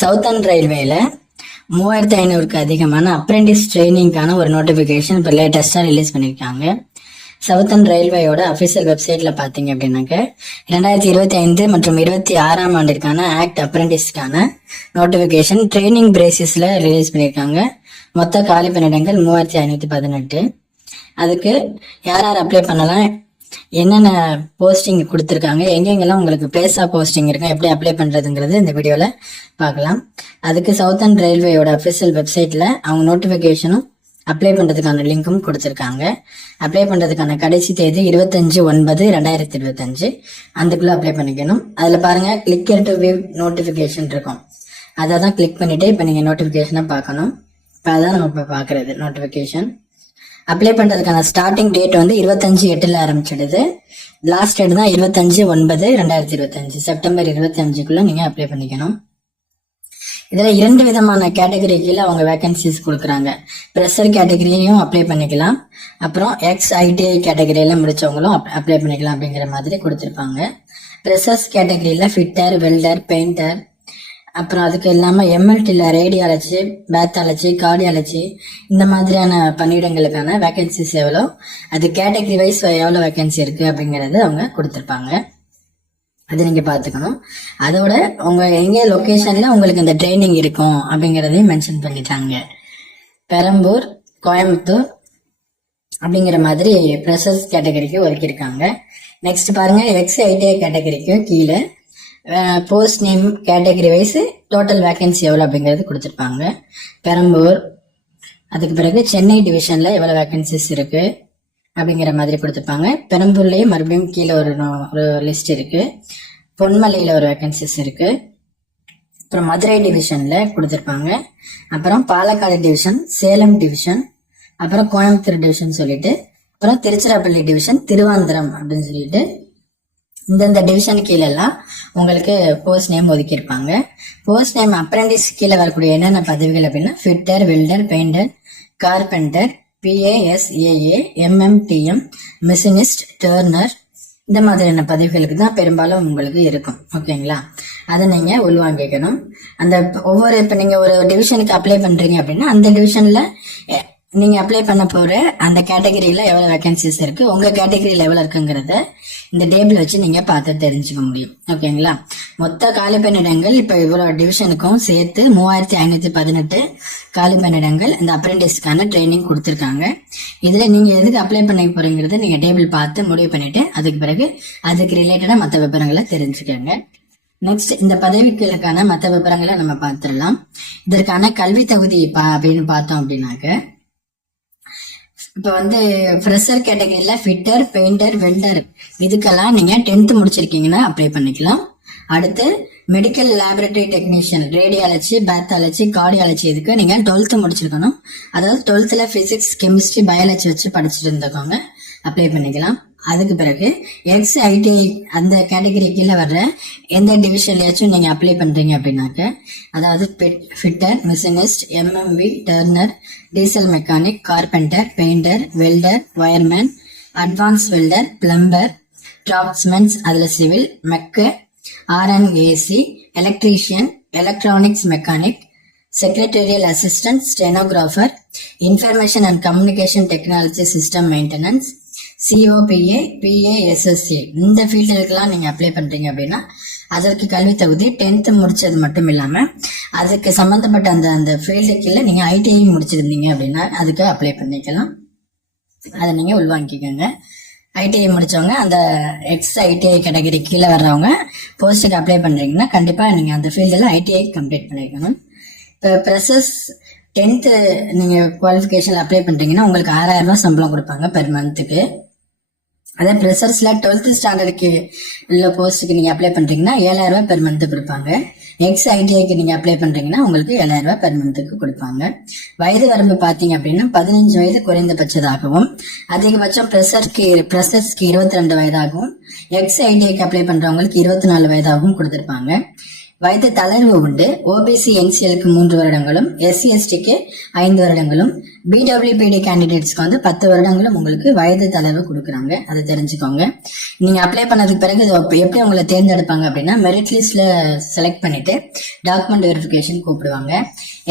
Southern ரயில்வேல 3500க்கு அதிகமான apprentice ட்ரைனிங்கான ஒரு நோட்டிஃபிகேஷன் இப்போ லேட்டஸ்டாக ரிலீஸ் பண்ணியிருக்காங்க. சவுத்தர்ன் ரயில்வேயோட அஃபிஷியல் வெப்சைட்ல பார்த்தீங்க அப்படின்னாக்க 2025 மற்றும் 26ஆம் ஆண்டிற்கான ஆக்ட் அப்ரெண்டிஸ்க்கான நோட்டிஃபிகேஷன் ட்ரைனிங் பேசிஸ்ல ரிலீஸ் பண்ணியிருக்காங்க. மொத்த காலி பணியிடங்கள் 3518. அதுக்கு யார் யார் அப்ளை பண்ணலாம், என்னென்ன போஸ்டிங் கொடுத்துருக்காங்க, எங்கெங்கெல்லாம் உங்களுக்கு பிளேஸ் ஆஃப் போஸ்டிங் இருக்கு, எப்படி அப்ளை பண்றதுங்கிறது இந்த வீடியோல பார்க்கலாம். அதுக்கு சவுத்தர்ன் ரயில்வேயோட அஃபிஷியல் வெப்சைட்ல அவங்க நோட்டிபிகேஷனும் அப்ளை பண்றதுக்கான லிங்கும் கொடுத்துருக்காங்க. அப்ளை பண்றதுக்கான கடைசி தேதி 25/9/2025. அதுக்குள்ள அப்ளை பண்ணிக்கணும். அதுல பாருங்க கிளிக் டு வியூ நோட்டிபிகேஷன் இருக்கும். அதை தான் கிளிக் பண்ணிட்டு இப்ப நீங்க நோட்டிபிகேஷனை பார்க்கணும். இப்ப அதான் நம்ம இப்ப பாக்குறது நோட்டிபிகேஷன். அப்ளை பண்றதுக்கான ஸ்டார்டிங் டேட் வந்து 25/8 ஆரம்பிச்சிடுது. லாஸ்ட் டேட் தான் 25/9/2025. செப்டம்பர் 25க்குள்ள நீங்க அப்ளை பண்ணிக்கணும். இதுல 2 விதமான கேட்டகரி கீழே அவங்க வேகன்சிஸ் கொடுக்குறாங்க. ப்ரெஷர் கேட்டகரியும் அப்ளை பண்ணிக்கலாம், அப்புறம் ITI கேட்டகரியில முடிச்சவங்களும் அப்ளை பண்ணிக்கலாம் அப்படிங்கிற மாதிரி கொடுத்துருப்பாங்க. ப்ரெஷர்ஸ் கேட்டகரியில ஃபிட்டர், வெல்டர், பெயிண்டர், அப்புறம் அதுக்கு இல்லாம MLTல ரேடியாலஜி, பேத்தாலஜி, கார்டியாலஜி இந்த மாதிரியான பணியிடங்களுக்கான வேகன்சிஸ் எவ்வளோ, அது கேட்டகரி வைஸ் எவ்வளோ வேகன்சி இருக்கு அப்படிங்கறது அவங்க கொடுத்துருப்பாங்க. அது நீங்க பாத்துக்கணும். அதோட உங்க எங்க லொகேஷன்ல உங்களுக்கு இந்த ட்ரைனிங் இருக்கும் அப்படிங்கறதையும் மென்ஷன் பண்ணிட்டாங்க. பெரம்பூர், கோயம்புத்தூர் அப்படிங்கிற மாதிரி ப்ரெஷர்ஸ் கேட்டகரிக்கு ஒதுக்கியிருக்காங்க. நெக்ஸ்ட் பாருங்க ITI கேட்டகரிக்கு கீழே post name category wise total vacancy எவ்வளவு அப்படிங்கறது கொடுத்திருப்பாங்க. பெரம்பூர், அதுக்கு பிறகு சென்னை டிவிஷன்ல எவ்வளவு வேகன்சிஸ் இருக்கு அப்படிங்கிற மாதிரி கொடுத்திருப்பாங்க. பெரம்பூர்லயே மறுபடியும் கீழே ஒரு லிஸ்ட் இருக்கு. பொன்மலையில ஒரு வேகன்சிஸ் இருக்கு. அப்புறம் மதுரை டிவிஷன்ல கொடுத்திருப்பாங்க. அப்புறம் பாலக்காடு டிவிஷன், சேலம் டிவிஷன், அப்புறம் கோயம்புத்தூர் டிவிஷன் சொல்லிட்டு, அப்புறம் திருச்சிராப்பள்ளி டிவிஷன், திருவாந்திரம் அப்படின்னு சொல்லிட்டு இந்தந்த டிவிஷன் கீழே எல்லாம் உங்களுக்கு போஸ்ட் நேம் ஒதுக்கி இருப்பாங்க. போஸ்ட் நேம் அப்ரெண்டிஸ் கீழே வரக்கூடிய என்னென்ன பதவிகள் அப்படின்னா fitter, welder, painter, carpenter, PASAA, MMTM, machinist, turner இந்த மாதிரியான பதவிகளுக்கு தான் பெரும்பாலும் உங்களுக்கு இருக்கும். ஓகேங்களா, அதை நீங்க உள்வாங்கிக்கணும். அந்த ஒவ்வொரு இப்ப நீங்க ஒரு டிவிஷனுக்கு அப்ளை பண்றீங்க அப்படின்னா அந்த டிவிஷன்ல நீங்க அப்ளை பண்ண போற அந்த கேட்டகரியில எவ்வளவு வேகன்சிஸ் இருக்கு, உங்க கேட்டகரியில எவ்வளவு இருக்குங்கிறத இந்த டேபிள் வச்சு நீங்க பார்த்து தெரிஞ்சுக்க முடியும். ஓகேங்களா, மொத்த காலி பணியிடங்கள் இப்ப இவ்வளவு டிவிஷனுக்கும் சேர்த்து 3518 காலி பணியிடங்கள் இந்த அப்ரெண்டிஸ்க்கான ட்ரைனிங் கொடுத்திருக்காங்க. இதுல நீங்க எதுக்கு அப்ளை பண்ண போறீங்கிறத நீங்க டேபிள் பார்த்து முடிவு பண்ணிட்டு அதுக்கு பிறகு அதுக்கு ரிலேட்டடா மற்ற விவரங்களை தெரிஞ்சுக்கோங்க. நெக்ஸ்ட் இந்த பதவிகளுக்கான மற்ற விவரங்களை நம்ம பார்த்துடலாம். இதற்கான கல்வி தகுதி அப்படின்னு பார்த்தோம் அப்படின்னாக்க இப்ப வந்து ஃப்ரெஷர் கேட்டகரியில ஃபிட்டர், பெயிண்டர், வெல்டர் இதுக்கெல்லாம் நீங்க 10th முடிச்சிருக்கீங்கன்னா அப்ளை பண்ணிக்கலாம். அடுத்து medical laboratory technician, radiology, pathology, cardiology இதுக்கு நீங்க 12th முடிச்சிருக்கணும். அதாவது 12thல பிசிக்ஸ், கெமிஸ்ட்ரி, பயாலஜி வச்சு படிச்சுட்டு இருந்தவங்க அப்ளை பண்ணிக்கலாம். அதுக்கு பிறகு ITI அந்த கேட்டகரி கீழே வர்ற எந்த டிவிஷன்லயாச்சும் நீங்க அப்ளை பண்றீங்க அப்படின்னாக்க, அதாவது fitter, machinist, MMV, turner, diesel mechanic, carpenter, painter, welder, wireman, advance welder, plumber, draughtsmen's அதுல civil, mech, RNAC, electrician, electronics mechanic, secretarial assistant, stenographer, information and communication technology system maintenance, COPA, PASSA இந்த ஃபீல்டுக்கெல்லாம் நீங்க apply பண்றீங்க அப்படின்னா அதற்கு கல்வி தகுதி 10th முடிச்சது மட்டும் இல்லாம அதுக்கு சம்பந்தப்பட்ட அந்த ஃபீல்டுக்குள்ள நீங்க ITI முடிச்சிருந்தீங்க அப்படின்னா அதுக்கு அப்ளை பண்ணிக்கலாம். அதை நீங்க உள்வாங்கிக்கோங்க. ITI முடிச்சவங்க அந்த ITI கேட்டகரி கீழே வர்றவங்க போஸ்டுக்கு அப்ளை பண்றீங்கன்னா கண்டிப்பா நீங்க அந்த ஃபீல்டுல ITI கம்ப்ளீட் பண்ணிக்கணும். இப்போ ப்ரெஷர்ஸ் 10th நீங்க குவாலிஃபிகேஷன் அப்ளை பண்றீங்கன்னா உங்களுக்கு 6000 ரூபாய் சம்பளம் கொடுப்பாங்க பெர் மந்த்துக்கு. அதே ப்ரெஷர்ஸ்ல 12th ஸ்டாண்டர்டுக்கு உள்ள போஸ்ட்டுக்கு நீங்க அப்ளை பண்றீங்கன்னா 7000 ரூபாய் பெர் மந்த் கொடுப்பாங்க. ITIக்கு நீங்க அப்ளை பண்றீங்கன்னா உங்களுக்கு 7000 ரூபாய் பெர் மந்த்துக்கு கொடுப்பாங்க. வயது வரம்பு பாத்தீங்க அப்படின்னா 15 வயது குறைந்தபட்சதாகவும், அதிகபட்சம் ப்ரெஷர்ஸ்க்கு 22 வயதாகவும், ITIக்கு அப்ளை பண்றவங்களுக்கு 24 வயதாகவும் கொடுத்திருப்பாங்க. வயது தளர்வு உண்டு. ஓபிசி என்சிஎலுக்கு 3 வருடங்களும், எஸ்சி எஸ்டிக்கு 5 வருடங்களும், பிடபிள்யூபிடி கேண்டிடேட்ஸ்க்கு வந்து 10 வருடங்களும் உங்களுக்கு வயது தளர்வு கொடுக்குறாங்க. அதை தெரிஞ்சுக்கோங்க. நீங்க அப்ளை பண்ணதுக்கு பிறகு எப்படி உங்களை தேர்ந்தெடுப்பாங்க அப்படின்னா, மெரிட் லிஸ்ட்ல செலக்ட் பண்ணிட்டு டாக்குமெண்ட் வெரிஃபிகேஷன் கூப்பிடுவாங்க.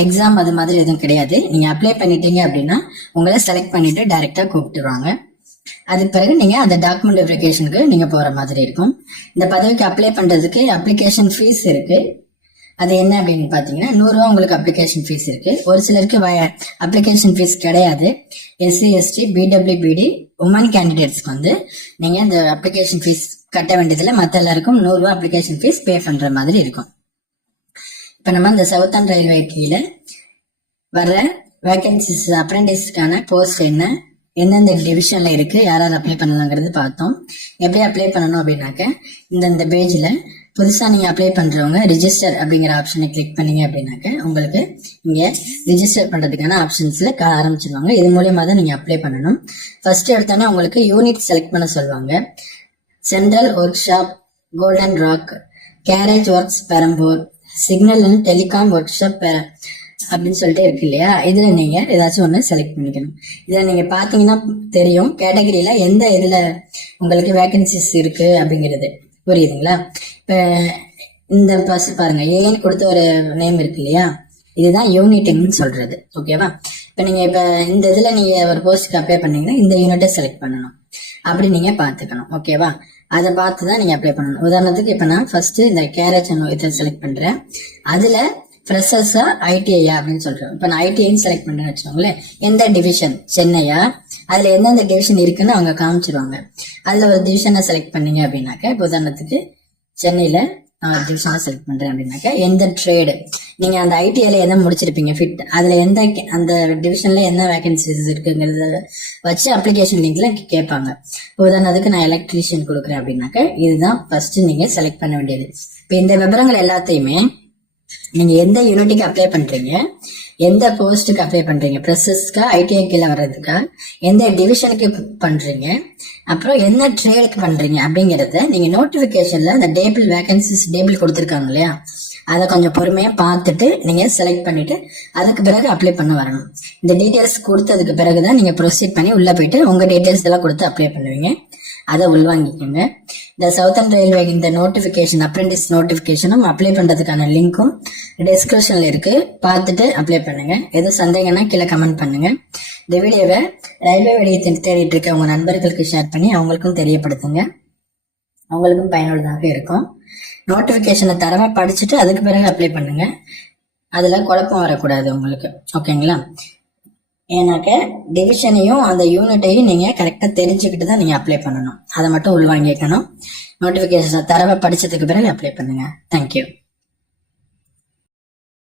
எக்ஸாம் அது மாதிரி எதுவும் கிடையாது. நீங்க அப்ளை பண்ணிட்டீங்க அப்படின்னா உங்களை செலக்ட் பண்ணிட்டு டைரக்டா கூப்பிட்டுருவாங்க. அதுக்கு பிறகு நீங்க அந்த டாக்குமெண்ட் வெரிஃபிகேஷனுக்கு நீங்க போற மாதிரி இருக்கும். இந்த பதவிக்கு அப்ளை பண்றதுக்கு அப்ளிகேஷன் ஃபீஸ் இருக்கு. அது என்ன அப்படின்னு பாத்தீங்கன்னா, 100 ரூபா உங்களுக்கு அப்ளிகேஷன் ஃபீஸ் இருக்கு. ஒரு சிலருக்கு அப்ளிகேஷன் ஃபீஸ் கிடையாது. எஸ்சி எஸ்டி பிடபிள்யூபிடி உமன் கேண்டிடேட்ஸ்க்கு வந்து நீங்க இந்த அப்ளிகேஷன் ஃபீஸ் கட்ட வேண்டியதுல மத்த எல்லாருக்கும் 100 ரூபா அப்ளிகேஷன் ஃபீஸ் பே பண்ற மாதிரி இருக்கும். இப்ப நம்ம இந்த சவுத்தர்ன் ரயில்வே கீழே வர்ற வேகன்சிஸ் அப்ரெண்டிஸ்க்கான போஸ்ட் என்ன, எந்தெந்த டிவிஷன்ல இருக்கு, யார் அப்ளை பண்ணலாங்கிறது பார்த்தோம். எப்படி அப்ளை பண்ணணும் அப்படின்னாக்க, இந்த பேஜ்ல புதுசா நீங்க அப்ளை பண்றவங்க ரிஜிஸ்டர் அப்படிங்கிற ஆப்ஷனை கிளிக் பண்ணீங்க அப்படின்னாக்க உங்களுக்கு இங்க ரிஜிஸ்டர் பண்றதுக்கான ஆப்ஷன்ஸ்ல ஆரம்பிச்சிருவாங்க. இது மூலியமா தான் நீங்க அப்ளை பண்ணணும். ஃபர்ஸ்ட் எடுத்தோன்னே உங்களுக்கு யூனிட் செலக்ட் பண்ண சொல்லுவாங்க. Central work shop Golden Rock, carriage works Perambur, signal and telecom work shop அப்படின்னு சொல்லிட்டு இருக்கு இல்லையா, இதுல நீங்க ஏதாச்சும் ஒண்ணு செலக்ட் பண்ணிக்கணும். இதுல நீங்க பாத்தீங்கன்னா தெரியும் கேட்டகரியில எந்த இதுல உங்களுக்கு வேகன்சிஸ் இருக்கு அப்படிங்கிறது. புரியுதுங்களா? இப்ப இந்த பஸ் பாருங்க, ஏன்னு கொடுத்த ஒரு நேம் இருக்கு இல்லையா, இதுதான் யூனிட்னு சொல்றது. ஓகேவா? இப்ப நீங்க இந்த இதுல நீங்க ஒரு போஸ்ட்க்கு அப்ளை பண்ணீங்கன்னா இந்த யூனிட்டை செலக்ட் பண்ணணும். அப்படி நீங்க பாத்துக்கணும். ஓகேவா? அதை பார்த்துதான் நீங்க அப்ளை பண்ணணும். உதாரணத்துக்கு இப்ப நான் ஃபர்ஸ்ட் இந்த கேரேஜ் இதை செலக்ட் பண்றேன். அதுல ஃப்ரெஷர்ஸா ஐடிஐயா அப்படின்னு சொல்றேன். இப்ப நான் ஐடிஐன்னு செலக்ட் பண்றேன்னு வச்சுக்கோங்களேன். எந்த டிவிஷன், சென்னையா, அதுல எந்தெந்த டிவிஷன் இருக்குன்னு அவங்க காமிச்சிருவாங்க. அதுல ஒரு டிவிஷனை செலக்ட் பண்ணீங்க அப்படின்னாக்க, இப்போ உதாரணத்துக்கு சென்னையில நான் டிவிஷனை செலக்ட் பண்றேன் அப்படின்னாக்க, எந்த ட்ரேடு நீங்க அந்த ஐடிஐல எதை முடிச்சிருப்பீங்க ஃபிட், அதுல எந்த அந்த டிவிஷன்ல என்ன வேகன்சிஸ் இருக்குங்கிறத வச்சு அப்ளிகேஷன் லிங்க்ல கேட்பாங்க. உதாரணத்துக்கு நான் எலக்ட்ரீஷியன் கொடுக்குறேன் அப்படின்னாக்க, இதுதான் ஃபர்ஸ்ட் நீங்க செலக்ட் பண்ண வேண்டியது. இப்ப இந்த விவரங்கள் எல்லாத்தையுமே நீங்க எந்த யூனிட்டுக்கு அப்ளை பண்றீங்க, எந்த போஸ்டுக்கு அப்ளை பண்றீங்க, ப்ரெசஸ்க்கா ஐடிஐ கீழே வர்றதுக்கா, எந்த டிவிஷனுக்கு பண்றீங்க, அப்புறம் என்ன ட்ரேடுக்கு பண்றீங்க அப்படிங்கறத நீங்க நோட்டிபிகேஷன்ல அந்த டேபிள் வேகன்சிஸ் டேபிள் கொடுத்துருக்காங்க இல்லையா, அதை கொஞ்சம் பொறுமையா பார்த்துட்டு நீங்க செலக்ட் பண்ணிட்டு அதுக்கு பிறகு அப்ளை பண்ண வரணும். இந்த டீடைல்ஸ் கொடுத்ததுக்கு பிறகுதான் நீங்க ப்ரொசீட் பண்ணி உள்ள போயிட்டு உங்க டீடைல்ஸ் எல்லாம் கொடுத்து அப்ளை பண்ணுவீங்க. அதை உள்வாங்கிக்கோங்க. இந்த சவுத்தர்ன் ரயில்வே இந்த நோட்டிபிகேஷன் அப்ரெண்டிஸ் நோட்டிபிகேஷனும் அப்ளை பண்றதுக்கான லிங்க்கும் டிஸ்கிரிப்ஷன்ல இருக்கு. பார்த்துட்டு அப்ளை பண்ணுங்க. எதுவும் சந்தேகம்னா கீழே கமெண்ட் பண்ணுங்க. இந்த வீடியோவை ரயில்வே வெளியே தேடிட்டு இருக்க உங்க நண்பர்களுக்கு ஷேர் பண்ணி அவங்களுக்கும் தெரியப்படுத்துங்க. அவங்களுக்கும் பயனுள்ளதாக இருக்கும். நோட்டிபிகேஷனை தரமா படிச்சுட்டு அதுக்கு பிறகு அப்ளை பண்ணுங்க. அதுல குழப்பம் வரக்கூடாது உங்களுக்கு. ஓகேங்களா? ஏன்னாக்க டிவிஷனையும் அந்த யூனிட்டையும் நீங்க கரெக்டா தெரிஞ்சுக்கிட்டு தான் நீங்க அப்ளை பண்ணணும். அதை மட்டும் உள்வாங்கிக்கணும். நோட்டிபிகேஷன் தரவை படிச்சதுக்கு பிறகு அப்ளை பண்ணுங்க. தேங்க்யூ.